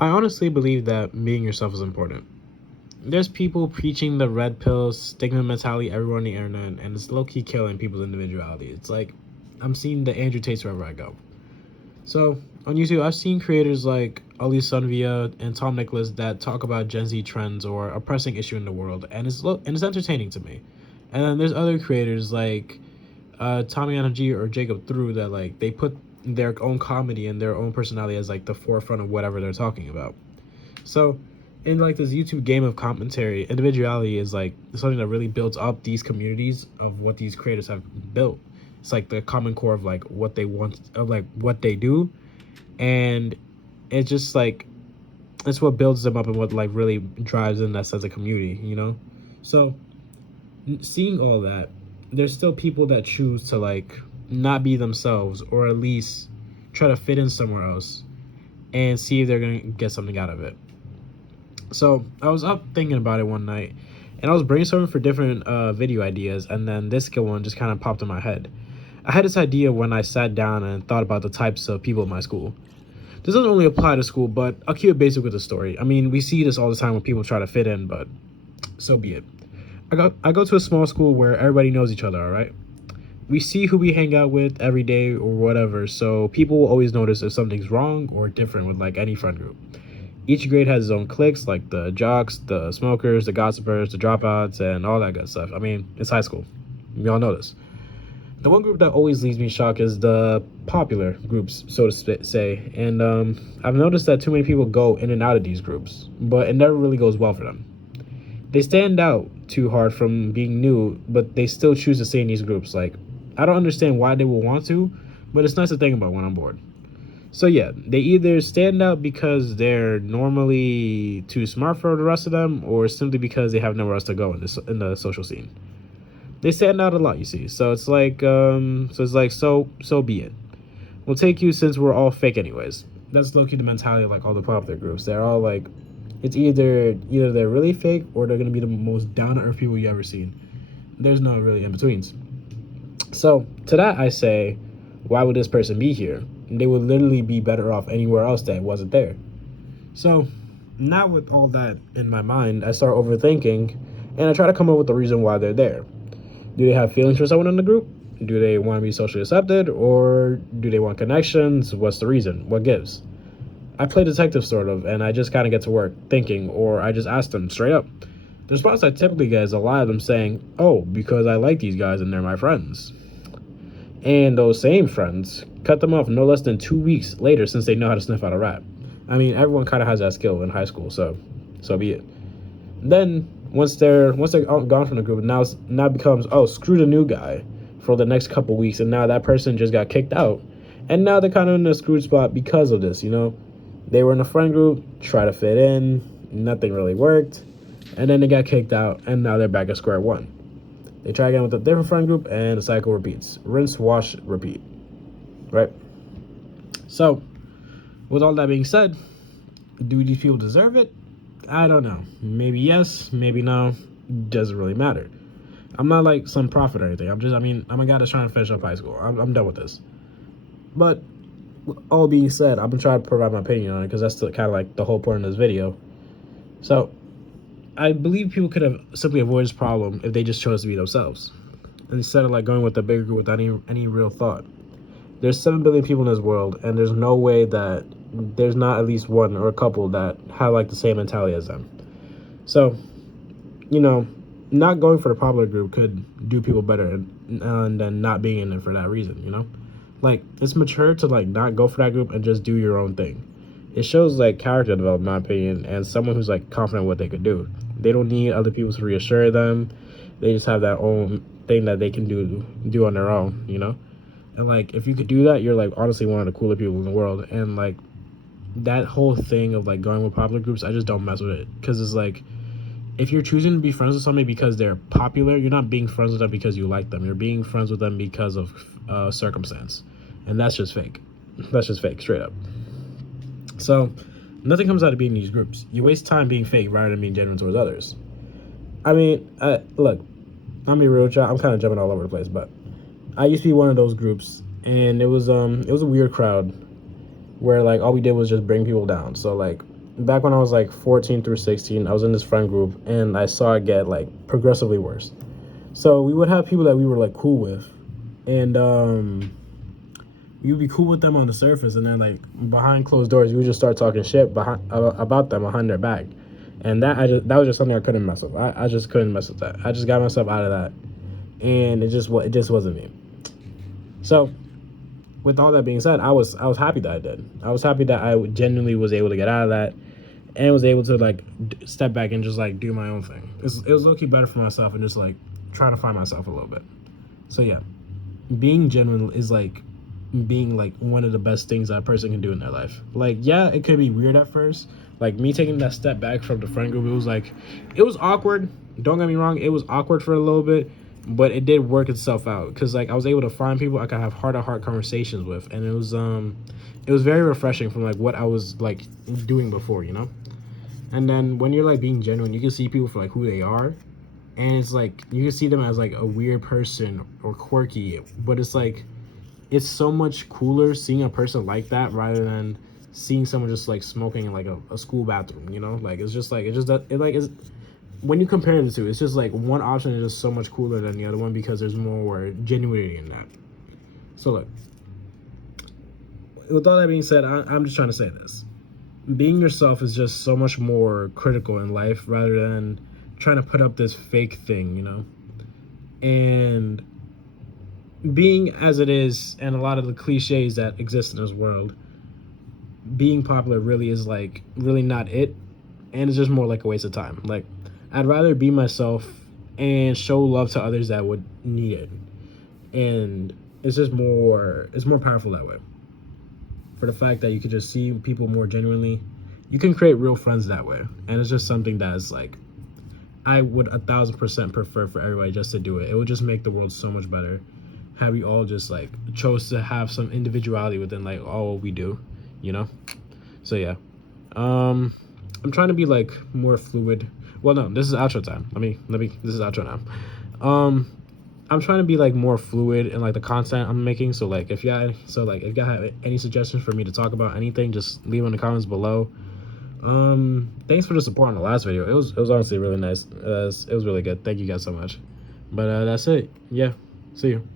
I honestly believe that being yourself is important. There's people preaching the red pill, stigma mentality everywhere on the internet, and it's low key killing people's individuality. It's like I'm seeing the Andrew Tates wherever I go. So on YouTube, I've seen creators like Ali Sunvia and Tom Nicholas that talk about Gen Z trends or a pressing issue in the world, and it's entertaining to me. And then there's other creators like Tommy NG or Jacob Through that like they put their own comedy and their own personality as like the forefront of whatever they're talking about. So in like this YouTube game of commentary, individuality is like something that really builds up these communities of what these creators have built. It's like the common core of like what they want, of like what they do, and it's just like it's what builds them up and what like really drives in that sense of community, you know. So seeing all that, there's still people that choose to like not be themselves or at least try to fit in somewhere else and see if they're gonna get something out of it. So I was up thinking about it one night, and I was brainstorming for different video ideas, and then this one just kind of popped in my head. I had this idea when I sat down and thought about the types of people in my school. This doesn't only apply to school, but I'll keep it basic with the story. I mean, we see this all the time when people try to fit in, but so be it. I go to a small school where everybody knows each other, all right? We see who we hang out with every day or whatever, so people will always notice if something's wrong or different with like any friend group. Each grade has its own cliques, like the jocks, the smokers, the gossipers, the dropouts, and all that good stuff. I mean, it's high school. We all know this. The one group that always leaves me shocked is the popular groups, so to say. And I've noticed that too many people go in and out of these groups, but it never really goes well for them. They stand out too hard from being new, but they still choose to stay in these groups. Like, I don't understand why they would want to, but it's nice to think about when I'm bored. So yeah, they either stand out because they're normally too smart for the rest of them, or simply because they have nowhere else to go in the social scene. They stand out a lot, you see. So it's like, so be it. We'll take you since we're all fake anyways. That's low-key the mentality of like all the popular groups. They're all like, it's either they're really fake or they're gonna be the most down-to-earth people you ever seen. There's no really in-betweens. So to that I say, why would this person be here? They would literally be better off anywhere else that wasn't there. So now with all that in my mind, I start overthinking and I try to come up with the reason why they're there. Do they have feelings for someone in the group? Do they want to be socially accepted, or do they want connections? What's the reason? What gives? I play detective sort of, and I just kind of get to work thinking, or I just ask them straight up. The response I typically get is a lot of them saying, oh, because I like these guys and they're my friends. And those same friends cut them off no less than 2 weeks later since they know how to sniff out a rat. I mean, everyone kind of has that skill in high school, so be it. Then once they're gone from the group, now becomes, oh, screw the new guy for the next couple weeks, and now that person just got kicked out, and now they're kind of in a screwed spot because of this. You know, they were in a friend group, try to fit in, nothing really worked, and then they got kicked out, and now they're back at square one. They try again with a different friend group, and the cycle repeats. Rinse, wash, repeat. Right? So, with all that being said, do these people deserve it? I don't know. Maybe yes, maybe no. Doesn't really matter. I'm not like some prophet or anything. I'm a guy that's trying to finish up high school. I'm done with this. But, all being said, I'm going to try to provide my opinion on it because that's kind of like the whole point of this video. So, I believe people could have simply avoided this problem if they just chose to be themselves, instead of like going with the bigger group without any real thought. There's 7 billion people in this world, and there's no way that there's not at least one or a couple that have like the same mentality as them. So, you know, not going for the popular group could do people better than not being in it for that reason, you know? Like, it's mature to like not go for that group and just do your own thing. It shows like character development, in my opinion, and someone who's like confident in what they could do. They don't need other people to reassure them. They just have that own thing that they can do on their own, you know? And like, if you could do that, you're like honestly one of the cooler people in the world. And like, that whole thing of like going with popular groups, I just don't mess with it. Because it's like, if you're choosing to be friends with somebody because they're popular, you're not being friends with them because you like them. You're being friends with them because of circumstance. And that's just fake. That's just fake, straight up. So, nothing comes out of being in these groups. You waste time being fake rather than being genuine towards others. I mean, look, I'm a real child. I'm kind of jumping all over the place, but I used to be one of those groups, and it was a weird crowd where like all we did was just bring people down. So like, back when I was like 14 through 16, I was in this friend group and I saw it get like progressively worse. So we would have people that we were like cool with, and you'd be cool with them on the surface, and then like behind closed doors, you would just start talking shit about them behind their back, and that was just something I couldn't mess with. I just couldn't mess with that. I just got myself out of that, and it just wasn't me. So with all that being said, I was happy that I did. I was happy that I genuinely was able to get out of that and was able to like step back and just like do my own thing. It was low key better for myself and just like trying to find myself a little bit. So yeah, being genuine is like being like one of the best things that a person can do in their life. Like, yeah, it could be weird at first. Like me taking that step back from the friend group, it was awkward. Don't get me wrong, it was awkward for a little bit, but it did work itself out because like I was able to find people I could have heart to heart conversations with, and it was very refreshing from like what I was like doing before, you know. And then when you're like being genuine, you can see people for like who they are, and it's like you can see them as like a weird person or quirky, but it's so much cooler seeing a person like that rather than seeing someone just like smoking in like a school bathroom, you know. Like it's just like it just it like is when you compare the two, it's just like one option is just so much cooler than the other one because there's more genuinity in that. So look, with all that being said, I'm just trying to say this: being yourself is just so much more critical in life rather than trying to put up this fake thing, you know. And being as it is, and a lot of the cliches that exist in this world, being popular really is like really not it, and it's just more like a waste of time. Like, I'd rather be myself and show love to others that would need it, and it's more powerful that way. For the fact that you could just see people more genuinely, you can create real friends that way, and it's just something that's like I would 1,000% prefer for everybody just to do it. It would just make the world so much better. Have we all just like chose to have some individuality within like all what we do, you know? So yeah, I'm trying to be like more fluid. Well, no, this is outro time. This is outro now. I'm trying to be like more fluid in like the content I'm making. So like if y'all have any suggestions for me to talk about anything, just leave in the comments below. Thanks for the support on the last video. It was honestly really nice. It was really good. Thank you guys so much. But that's it. Yeah, see you.